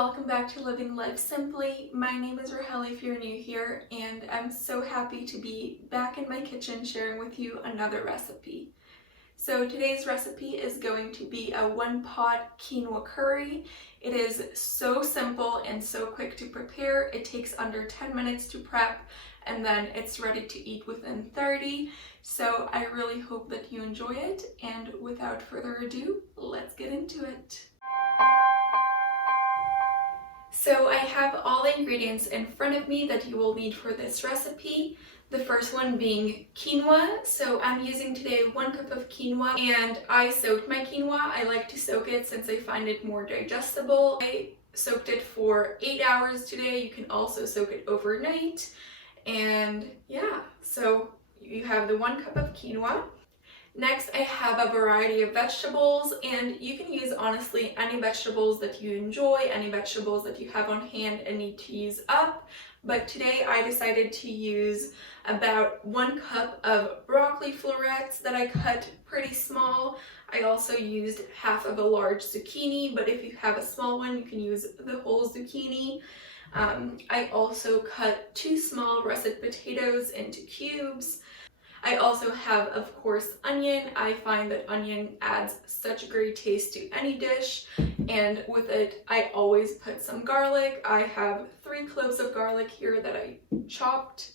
welcome back to Living Life Simply. My name is Racheli if you're new here, and I'm so happy to be back in my kitchen sharing with you another recipe. So today's recipe is going to be a one-pot quinoa curry. It is so simple and so quick to prepare. It takes under 10 minutes to prep, and then it's ready to eat within 30. So I really hope that you enjoy it, and without further ado, let's get into it. So I have all the ingredients in front of me that you will need for this recipe. The first one being quinoa. So I'm using today 1 cup of quinoa, and I soaked my quinoa. I like to soak it since I find it more digestible. I soaked it for 8 hours today. You can also soak it overnight. And yeah, so you have the 1 cup of quinoa. Next, I have a variety of vegetables, and you can use honestly any vegetables that you enjoy, any vegetables that you have on hand and need to use up. But today I decided to use about 1 cup of broccoli florets that I cut pretty small. I also used half of a large zucchini, but if you have a small one, you can use the whole zucchini. I also cut 2 small russet potatoes into cubes. I also have, of course, onion. I find that onion adds such a great taste to any dish, and with it I always put some garlic. I have 3 cloves of garlic here that I chopped,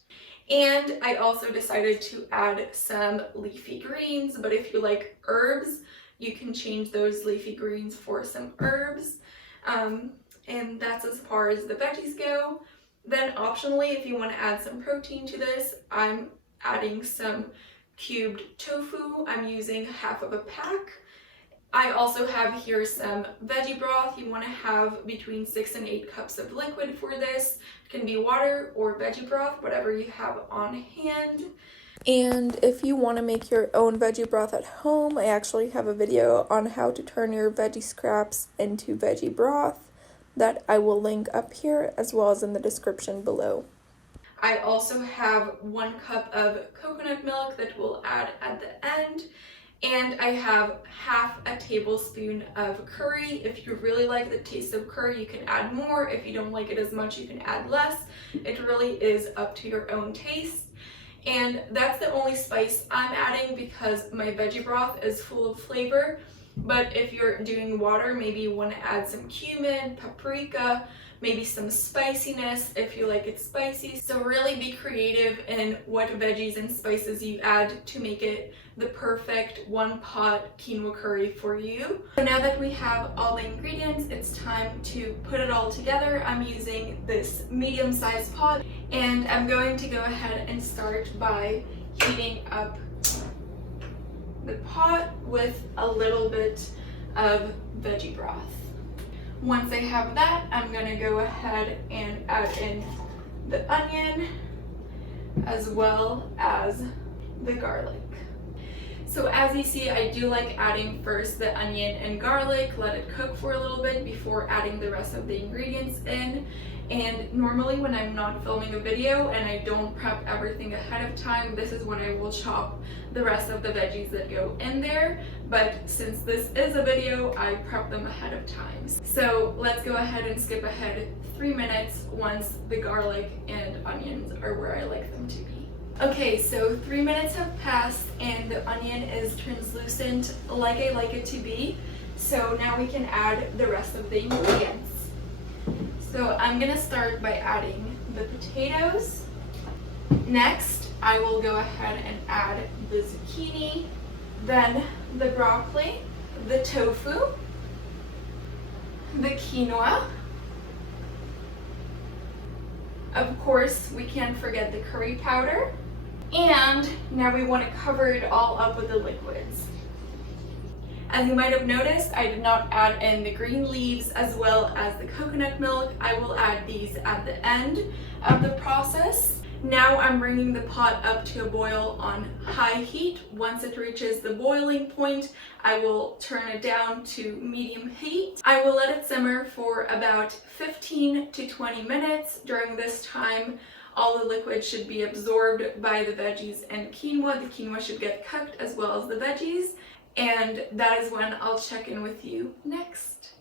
and I also decided to add some leafy greens, but if you like herbs, you can change those leafy greens for some herbs. And that's as far as the veggies go. Then optionally, if you want to add some protein to this, I'm adding some cubed tofu. I'm using half of a pack. I also have here some veggie broth. You want to have between 6 and 8 cups of liquid for this. It can be water or veggie broth, whatever you have on hand. And if you want to make your own veggie broth at home, I actually have a video on how to turn your veggie scraps into veggie broth that I will link up here as well as in the description below. I also have 1 cup of coconut milk that we'll add at the end, and I have half a tablespoon of curry. If you really like the taste of curry, you can add more. If you don't like it as much, you can add less. It really is up to your own taste. And that's the only spice I'm adding because my veggie broth is full of flavor. But if you're doing water, maybe you want to add some cumin, paprika, maybe some spiciness if you like it spicy. So really be creative in what veggies and spices you add to make it the perfect one-pot quinoa curry for you. So now that we have all the ingredients, it's time to put it all together. I'm using this medium-sized pot, and I'm going to go ahead and start by heating up the pot with a little bit of veggie broth. Once I have that, I'm going to go ahead and add in the onion as well as the garlic. So as you see, I do like adding first the onion and garlic, let it cook for a little bit before adding the rest of the ingredients in. And normally when I'm not filming a video and I don't prep everything ahead of time, this is when I will chop the rest of the veggies that go in there. But since this is a video, I prep them ahead of time. So let's go ahead and skip ahead 3 minutes once the garlic and onions are where I like them to be. Okay, so 3 minutes have passed and the onion is translucent like I like it to be. So now we can add the rest of the ingredients. So I'm gonna start by adding the potatoes. Next, I will go ahead and add the zucchini, then the broccoli, the tofu, the quinoa. Of course, we can't forget the curry powder. And now we want to cover it all up with the liquids. As you might have noticed, I did not add in the green leaves as well as the coconut milk. I will add these at the end of the process. Now I'm bringing the pot up to a boil on high heat. Once it reaches the boiling point, I will turn it down to medium heat. I will let it simmer for about 15 to 20 minutes. During this time, all the liquid should be absorbed by the veggies and quinoa. The quinoa should get cooked as well as the veggies. And that is when I'll check in with you next.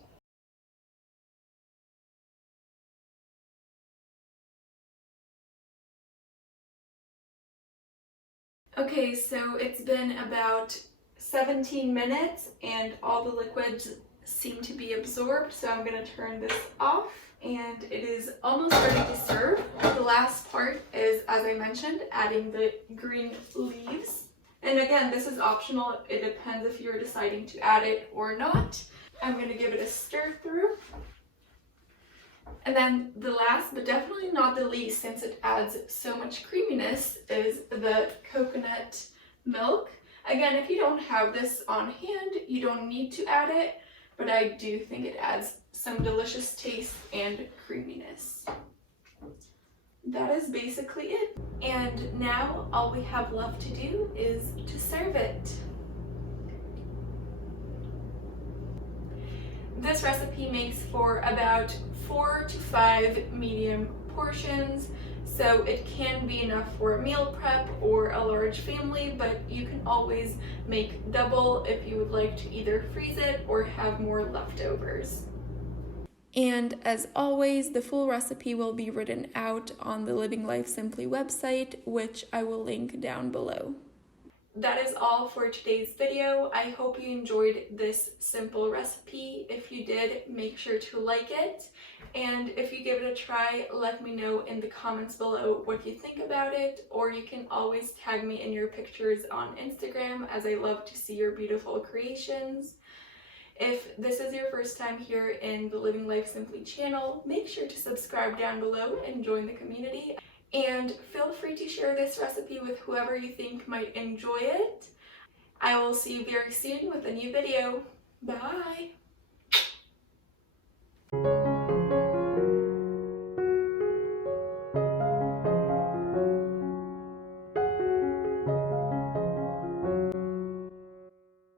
Okay, so it's been about 17 minutes and all the liquids seem to be absorbed, so I'm going to turn this off and it is almost ready to serve. The last part is, as I mentioned, adding the green leaves. And again, this is optional. It depends if you're deciding to add it or not. I'm going to give it a stir through. And then the last, but definitely not the least, since it adds so much creaminess, is the coconut milk. Again, if you don't have this on hand, you don't need to add it, but I do think it adds some delicious taste and creaminess. That is basically it. And now all we have left to do is to serve it. This recipe makes for about 4 to 5 medium portions, so it can be enough for a meal prep or a large family, but you can always make double if you would like to either freeze it or have more leftovers. And as always, the full recipe will be written out on the Living Life Simply website, which I will link down below. That is all for today's video. I hope you enjoyed this simple recipe. If you did, make sure to like it. And if you give it a try, let me know in the comments below what you think about it, or you can always tag me in your pictures on Instagram, as I love to see your beautiful creations. If this is your first time here in the Living Life Simply channel, make sure to subscribe down below and join the community. And feel free to share this recipe with whoever you think might enjoy it. I will see you very soon with a new video. Bye!